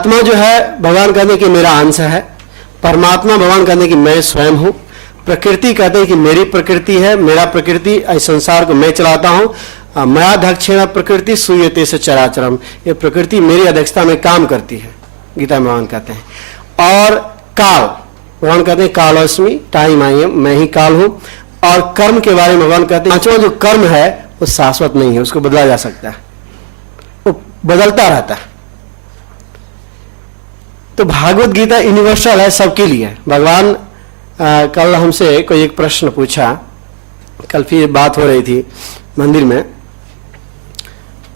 आत्मा जो है भगवान कहते हैं कि मेरा अंश है, परमात्मा भगवान कहते हैं कि मैं स्वयं हूं, प्रकृति कहते हैं कि मेरी प्रकृति है, मेरा प्रकृति, इस संसार को मैं चलाता हूं, मया दक्षिण प्रकृति सूयते से चराचरम, ये प्रकृति मेरी अध्यक्षता में काम करती है, गीता में भगवान कहते हैं। और काल, भगवान कहते हैं कालोस्मि, टाइम आई एम, मैं ही काल हूं। और कर्म के बारे में भगवान कहते हैं पांचवा जो कर्म है वो शाश्वत नहीं है, उसको बदला जा सकता है, वो बदलता रहता है। तो भागवत गीता यूनिवर्सल है, सबके लिए। भगवान कल हमसे कोई एक प्रश्न पूछा, कल फिर बात हो रही थी मंदिर में,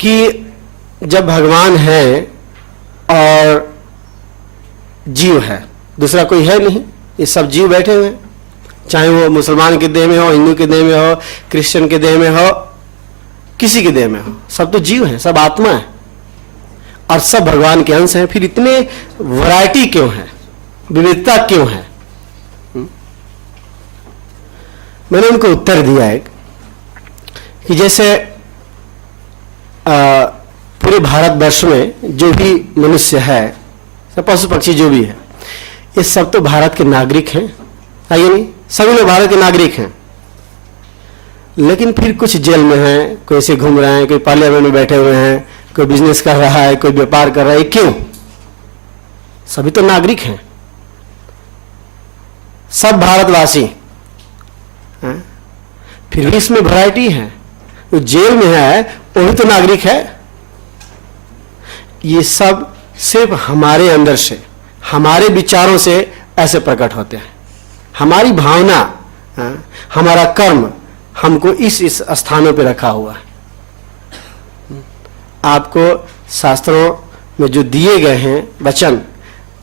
कि जब भगवान है और जीव है, दूसरा कोई है नहीं, ये सब जीव बैठे हुए हैं, चाहे वो मुसलमान के देह में हो, हिंदू के देह में हो, क्रिश्चियन के देह में हो, किसी के देह में हो, सब तो जीव है, सब आत्मा है और सब भगवान के अंश हैं। फिर इतने वैरायटी क्यों है, विविधता क्यों है? मैंने उनको उत्तर दिया एक कि जैसे पूरे भारतवर्ष में जो भी मनुष्य है, सब पशु पक्षी जो भी है, ये सब तो भारत के नागरिक हैं, है ये नहीं? सभी लोग भारत के नागरिक हैं। लेकिन फिर कुछ जेल में हैं, कोई ऐसे घूम रहे हैं, कोई पार्लियामेंट में बैठे हुए हैं, कोई बिजनेस कर रहा है, कोई व्यापार कर रहा है। क्यों? सभी तो नागरिक हैं, सब भारतवासी हैं। फिर भी इसमें वैरायटी है। जो जेल में है वो भी तो नागरिक है। ये सब सिर्फ हमारे अंदर से, हमारे विचारों से ऐसे प्रकट होते हैं। हमारी भावना, हमारा कर्म हमको इस स्थानों पे रखा हुआ है। आपको शास्त्रों में जो दिए गए हैं वचन,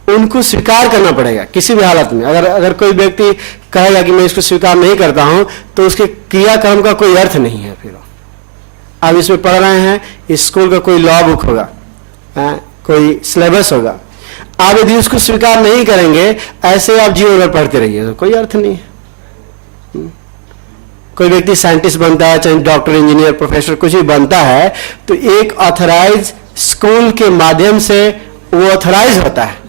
उनको स्वीकार करना पड़ेगा किसी भी हालत में। अगर कोई व्यक्ति कहेगा कि मैं इसको स्वीकार नहीं करता हूं, तो उसके क्रियाक्रम का कोई अर्थ नहीं है। फिर आप इसमें पढ़ रहे हैं, स्कूल का कोई लॉ बुक होगा, कोई सिलेबस होगा, आप यदि उसको स्वीकार नहीं करेंगे, ऐसे आप जीवन भर पढ़ते रहिए तो कोई अर्थ नहीं है। कोई व्यक्ति साइंटिस्ट बनता है, चाहे डॉक्टर, इंजीनियर, प्रोफेसर कुछ भी बनता है, तो एक ऑथराइज स्कूल के माध्यम से वो ऑथराइज होता है।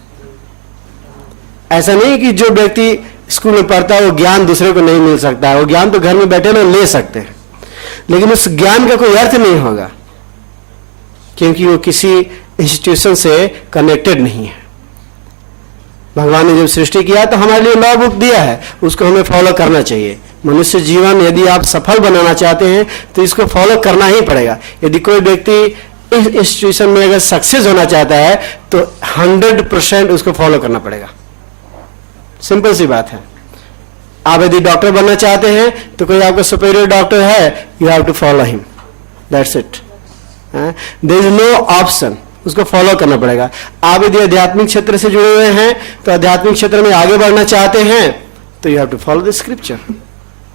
ऐसा नहीं कि जो व्यक्ति स्कूल में पढ़ता है वो ज्ञान दूसरे को नहीं मिल सकता है, वो ज्ञान तो घर में बैठे लोग ले सकते हैं, लेकिन उस ज्ञान का कोई अर्थ नहीं होगा, क्योंकि वो किसी इंस्टीट्यूशन से कनेक्टेड नहीं है। भगवान ने जब सृष्टि किया तो हमारे लिए लॉ बुक दिया है, उसको हमें फॉलो करना चाहिए। मनुष्य जीवन यदि आप सफल बनाना चाहते हैं तो इसको फॉलो करना ही पड़ेगा। यदि कोई व्यक्ति इस इंस्टीट्यूशन में अगर सक्सेस होना चाहता है तो 100% उसको फॉलो करना पड़ेगा। सिंपल सी बात है। आप यदि डॉक्टर बनना चाहते हैं तो कोई आपका सुपीरियर डॉक्टर है, you have to follow him, that's it. There is no option, उसको फॉलो करना पड़ेगा। आप यदि आध्यात्मिक क्षेत्र से जुड़े हुए हैं तो आध्यात्मिक क्षेत्र में आगे बढ़ना चाहते हैं तो you have to follow the scripture.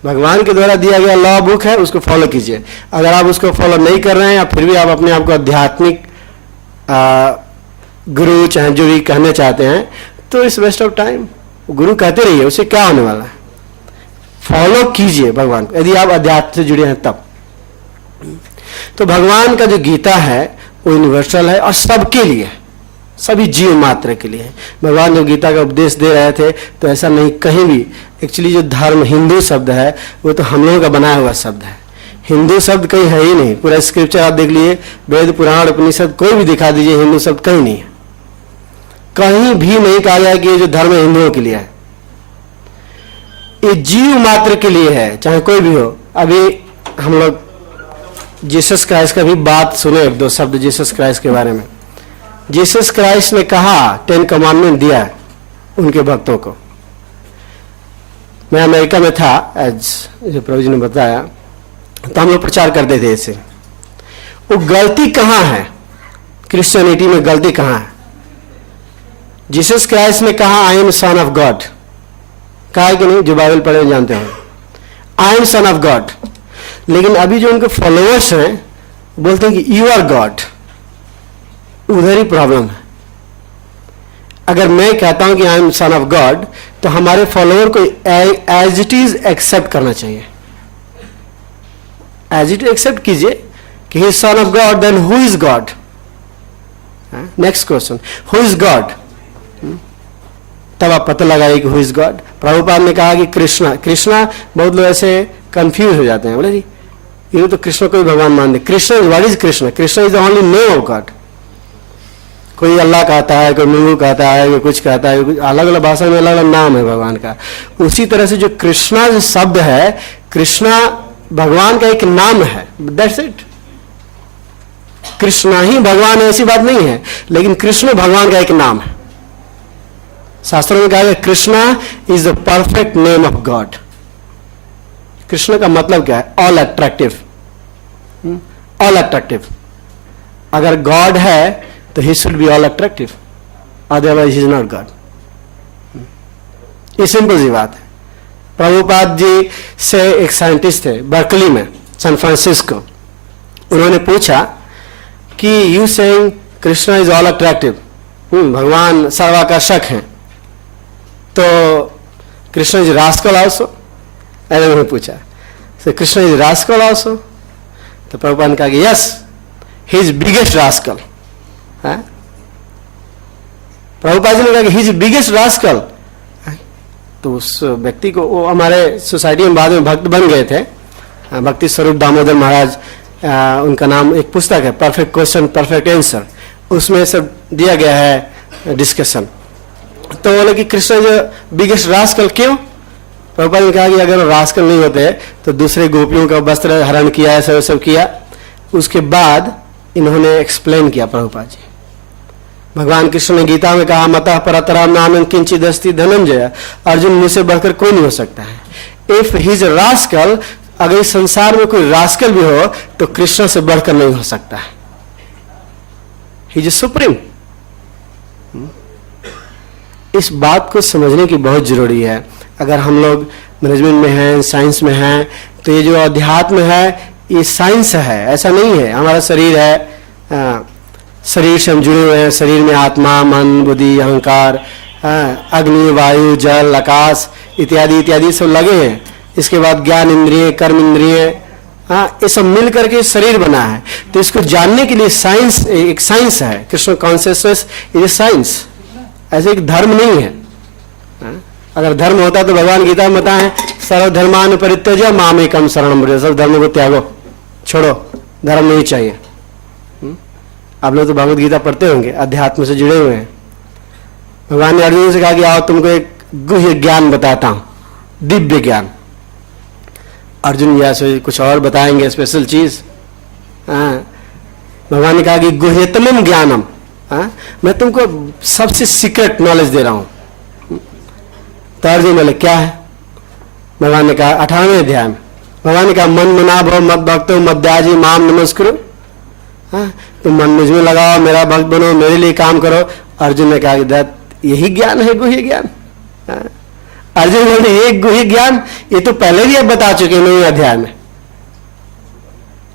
भगवान के द्वारा दिया गया लॉ बुक है, उसको फॉलो कीजिए। अगर आप उसको फॉलो नहीं कर रहे हैं या फिर भी आप अपने आप को आध्यात्मिक गुरु चाहे जो भी कहने चाहते हैं, तो इस वेस्ट ऑफ टाइम। गुरु कहते रहिए, उससे क्या होने वाला है? फॉलो कीजिए भगवान को, यदि आप अध्यात्म से जुड़े हैं तब। तो भगवान का जो गीता है वो यूनिवर्सल है और सबके लिए, सभी जीव मात्र के लिए है। भगवान जो गीता का उपदेश दे रहे थे तो ऐसा नहीं कहीं भी। एक्चुअली जो धर्म हिंदू शब्द है वो तो हम लोगों का बनाया हुआ शब्द है। हिंदू शब्द कहीं है ही नहीं। पूरा स्क्रिप्चर आप देख लीजिए, वेद, पुराण, उपनिषद कोई भी दिखा दीजिए, हिंदू शब्द कहीं नहीं है। कहीं भी नहीं कहा जाए कि ये जो धर्म है हिंदुओं के लिए है। ये जीव मात्र के लिए है, चाहे कोई भी हो। अभी हम लोग जीसस क्राइस्ट का भी बात सुने, एक दो शब्द जीसस क्राइस्ट के बारे में। जीसस क्राइस्ट ने कहा, 10 कमांडमेंट दिया है उनके भक्तों को। मैं अमेरिका में था, आज जो प्रभु जी ने बताया, तो हम लोग प्रचार करते थे इसे। वो गलती कहाँ है? क्रिश्चियनिटी में गलती कहाँ है? जीसस क्राइस्ट ने कहा I am sun of God, कहा है कि नहीं? जो बाइबल पढ़े जानते हो, I am sun of God. लेकिन अभी जो उनके फॉलोअर्स हैं बोलते हैं कि यू आर गॉड। उधर ही प्रॉब्लम है। अगर मैं कहता हूं कि I am sun of God, तो हमारे फॉलोअर को एज इट इज एक्सेप्ट करना चाहिए। एज इट एक्सेप्ट कीजिए कि he is son of God, then who is God? Next question, who is God? तब आप पता लगाइए कि हु इज गॉड। प्रभुपाद ने कहा कि कृष्णा। कृष्णा, बहुत लोग ऐसे कंफ्यूज हो जाते हैं, बोले जी ये तो कृष्ण को ही भगवान मान दे। Krishna, what is Krishna? Krishna is the only name of God. कोई अल्लाह कहता है, कोई मिंगू कहता है, कोई कुछ कहता है, अलग अलग भाषा में अलग अलग नाम है भगवान का। उसी तरह से जो कृष्णा जो शब्द है, कृष्णा भगवान का एक नाम है, दैट्स इट। कृष्णा ही भगवान है ऐसी बात नहीं है, लेकिन कृष्ण भगवान का एक नाम है। शास्त्रों में कहा गया Krishna is the perfect name of God. Krishna का मतलब क्या है? All attractive. All attractive. अगर गॉड है तो he should be all attractive, otherwise he is not God. ये सिंपल सी बात है। प्रभुपाद जी से एक साइंटिस्ट थे बर्कली में, सैन फ्रांसिस्को। उन्होंने पूछा कि you saying Krishna is all attractive, भगवान सर्वाकर्षक हैं, तो कृष्ण इज रास्कल आल्सो? ऐसे उन्होंने पूछा, so Krishna is rascal also? तो प्रभुपाद ने कहा कि yes, he is biggest rascal. Prabhupada ji ने कहा कि ही इज बिगेस्ट रास्कल। तो उस व्यक्ति को, वो हमारे सोसाइटी में बाद में भक्त बन गए थे, भक्ति स्वरूप दामोदर महाराज, उनका नाम, एक पुस्तक है परफेक्ट क्वेश्चन परफेक्ट आंसर, उसमें सब दिया गया है डिस्कशन। तो बोले कि कृष्ण इज बिगेस्ट रास्कल। क्यों? प्रभुपाद ने कहा कि अगर रास्कल नहीं होते तो दूसरे गोपियों का वस्त्र हरण किया, ऐसा सब किया। उसके बाद इन्होंने एक्सप्लेन किया प्रभुपाद जी। भगवान कृष्ण ने गीता में कहा, मतः परतराम नाम किंचित अस्ति धनंजय, अर्जुन मुझसे बढ़कर कोई नहीं हो सकता है। इफ ही इज रास्कल, अगर इस संसार में कोई रास्कल भी हो तो कृष्ण से बढ़कर नहीं हो सकता है। He is supreme. इस बात को समझने की बहुत जरूरी है। अगर हम लोग मैनेजमेंट में हैं, साइंस में हैं, तो ये जो अध्यात्म है ये साइंस है, ऐसा नहीं है। हमारा शरीर है, शरीर से हम जुड़े हुए हैं। शरीर में आत्मा, मन, बुद्धि, अहंकार, अग्नि, वायु, जल, आकाश इत्यादि इत्यादि सब लगे हैं। इसके बाद ज्ञान इंद्रिय, कर्म इंद्रिय, ये सब मिल करके शरीर बना है। तो इसको जानने के लिए साइंस, एक साइंस है। कृष्ण कॉन्शियसनेस इज साइंस, ऐसे एक धर्म नहीं है। अगर धर्म होता तो भगवान गीता में बताएं, सर्वधर्मान परित्यज्य मामेकम शरणं व्रज। सब धर्म को त्यागो, छोड़ो, धर्म नहीं चाहिए। आप लोग तो भगवत गीता पढ़ते होंगे, अध्यात्म से जुड़े हुए हैं। भगवान ने अर्जुन से कहा कि आओ तुमको एक गुह्य ज्ञान बताता हूं, दिव्य ज्ञान। अर्जुन या से कुछ और बताएंगे स्पेशल चीज। भगवान ने कहा कि गुह्यतमम ज्ञानम, मैं तुमको सबसे सीक्रेट नॉलेज दे रहा हूं। तो अर्जुन बोले क्या है? भगवान ने कहा 18वें अध्याय में भगवान ने कहा, मन मना भव मत भक्तो मद्याजी माम नमस्कुरु। तुम मन मुझ में लगाओ, मेरा भक्त बनो, मेरे लिए काम करो। अर्जुन ने कहा कि दैट यही ज्ञान है, गुह्य ज्ञान। अर्जुन बोले ये गुह्य ज्ञान, ये तो पहले भी आप बता चुके हैं 9वें अध्याय में।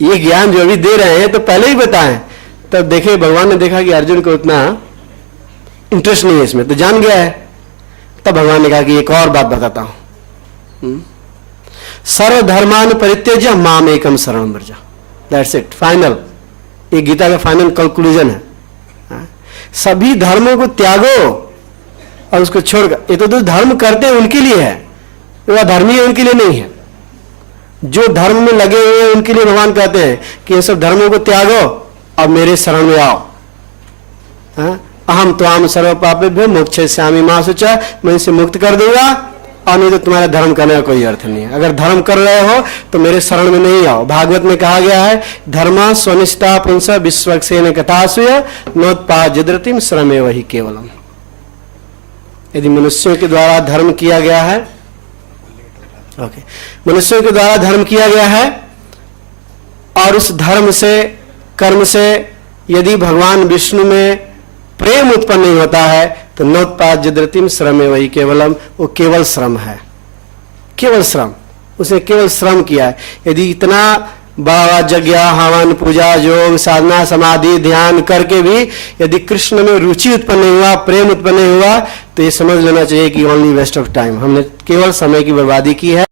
ये ज्ञान जो अभी दे रहे हैं तो पहले ही बताएं। तब देखे, भगवान ने देखा कि अर्जुन को उतना इंटरेस्ट नहीं है इसमें, तो जान गया है। तब भगवान ने कहा कि एक और बात बताता हूं, सर्वधर्मान परित्यज्य माम एकम शरणं व्रज। That's it, final. ये गीता का फाइनल कंक्लूजन है। सभी धर्मों को त्यागो और उसको छोड़कर, ये तो जो धर्म करते हैं उनके लिए है, वह धर्मी है उनके लिए नहीं है। जो धर्म में लगे हुए हैं उनके लिए भगवान कहते हैं कि ये सब धर्मों को त्यागो और मेरे शरण में आओ। अहम त्वाम सर्व पापेभ्यो मोक्षयिष्यामि मा शुचा, मैं इसे मुक्त कर दूंगा, और नहीं तो तुम्हारा धर्म करने का कोई अर्थ नहीं है। अगर धर्म कर रहे हो तो मेरे शरण में नहीं आओ। भागवत में कहा गया है, धर्म स्वनिष्ठा पुंस विश्वक्सेन कथासूय नोत्पाद्यद्रतिम श्रमे वही केवलम। यदि मनुष्यों के द्वारा धर्म किया गया है, मनुष्यों के द्वारा धर्म किया गया है, और उस धर्म से, कर्म से यदि भगवान विष्णु में प्रेम उत्पन्न नहीं होता है तो नोत्पाद्यद्रतिम श्रमे वही केवलम। वो केवल श्रम है, केवल श्रम। उसने केवल श्रम किया है। यदि इतना बड़ा यज्ञ, हवन, पूजा, योग, साधना, समाधि, ध्यान करके भी यदि कृष्ण में रुचि उत्पन्न नहीं हुआ, प्रेम उत्पन्न नहीं हुआ, तो ये समझ लेना चाहिए कि ओनली वेस्ट ऑफ टाइम, हमने केवल समय की बर्बादी की है।